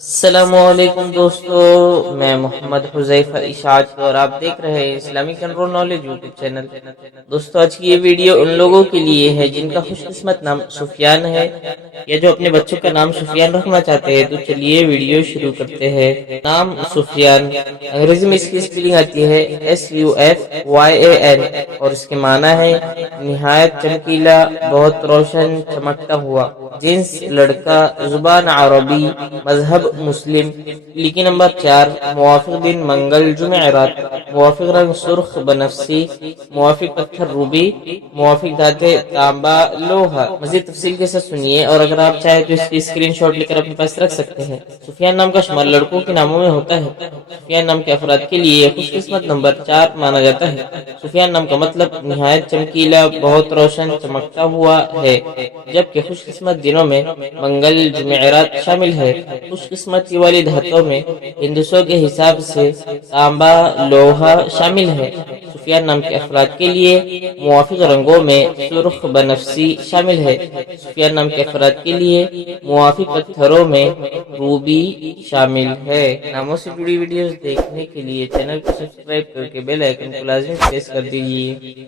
السلام علیکم دوستو، میں محمد حذیفہ اشاعت اور آپ دیکھ رہے ہیں Islamic control knowledge YouTube channel. دوستو آج کی یہ ویڈیو ان لوگوں کے لیے ہے جن کا خوش قسمت نام سفیان ہے یا جو اپنے بچوں کا نام سفیان رکھنا چاہتے ہیں۔ تو چلیے ویڈیو شروع کرتے ہیں۔ نام سفیان، انگریزی میں اس کی اسپیلنگ آتی ہے SUFYAN اور اس کے معنی ہے نہایت چمکیلا، بہت روشن، چمکتا ہوا۔ جنس لڑکا، زبان عربی، مذہب مسلم۔ لکی نمبر 4، موافق دن منگل جمعرات، موافق رنگ سرخ بنفسی، موافق پتھر روبی، موافق دھاتیں تانبا لوہا۔ مزید تفصیل کے ساتھ سنیے اور اگر آپ چاہیں تو اس کی اسکرین شاٹ لے کر اپنے پاس رکھ سکتے ہیں۔ سفیان نام کا شمار لڑکوں کے ناموں میں ہوتا ہے۔ سفیان نام کے افراد کے لیے خوش قسمت نمبر 4 مانا جاتا ہے۔ سفیان نام کا مطلب نہایت چمکیلا، بہت روشن، چمکتا ہوا ہے، جبکہ خوش قسمت دنوں میں منگل جمعرات شامل ہے۔ خوش قسمتی والی دھاتوں میں ہندسوں کے حساب سے تانبا لوہا شامل ہے۔ سفیان نام کے افراد کے لیے موافق رنگوں میں سرخ بنفسی شامل ہے۔ سفیان نام کے افراد کے لیے موافق پتھروں میں روبی شامل ہے۔ ناموں سے جڑی ویڈیوز دیکھنے کے لیے چینل کو سبسکرائب کر کے بیل آئیکن کو لازمی پریس کر دیجیے۔